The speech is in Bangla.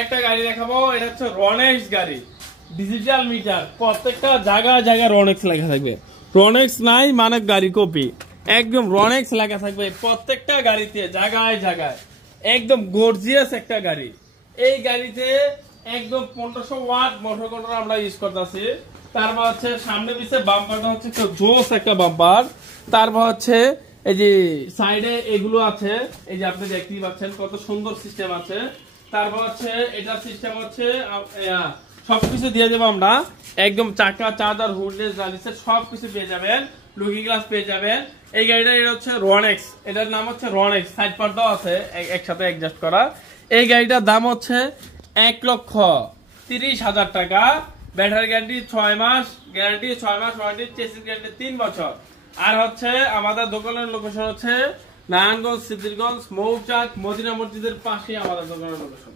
একটা গাড়ি দেখাবো, এটা হচ্ছে রনেক্স গাড়ি, ডিজিটাল মিটার, প্রত্যেকটা জায়গায় জায়গায় রনেক্স লেখা থাকবে। রনেক্স নাই মানে গাড়ি কপি, একদম রনেক্স লেখা থাকবে প্রত্যেকটা গাড়িতে জায়গায় জায়গায়। একদম গর্জিয়াস একটা গাড়ি। এই গাড়িতে একদম 1500 ওয়াট মোটর কন্ট্রোল আমরা ইউজ করতেছি। তারপর হচ্ছে সামনে পিছে বাম্পারটা হচ্ছে জোস একটা বাম্পার। তারপর হচ্ছে এই যে সাইডে এগুলো আছে, এই যে আপনি দেখতেই পাচ্ছেন কত সুন্দর সিস্টেম আছে। তারপর হচ্ছে এটা সিস্টেম হচ্ছে সবকিছু দিয়ে দেবো আমরা, একদম চাকা চার্জার হুডলেস জালিসের সবকিছু পেয়ে যাবেন, লুকিং গ্লাস পেয়ে যাবেন। এই গাড়িটা এটা হচ্ছে রনেক্স, এটার নাম হচ্ছে রনেক্স, সাইড পার্টটাও আছে একসাথে অ্যাডজাস্ট করা। এই গাড়িটার দাম হচ্ছে 1,30,000 টাকা। ব্যাটারি গ্যারান্টি 6 মাস, গ্যারান্টি 6 মাস ওয়ারেন্টি, চেসিস গ্যারান্টি 3 বছর। আর হচ্ছে আমাদের দোকানের লোকেশন হচ্ছে নারায়ণগঞ্জ, সিদ্ধিরগঞ্জ, মৌচাক, মদিনা মসজিদের পাশে আমাদের দোকানের লোকেশন।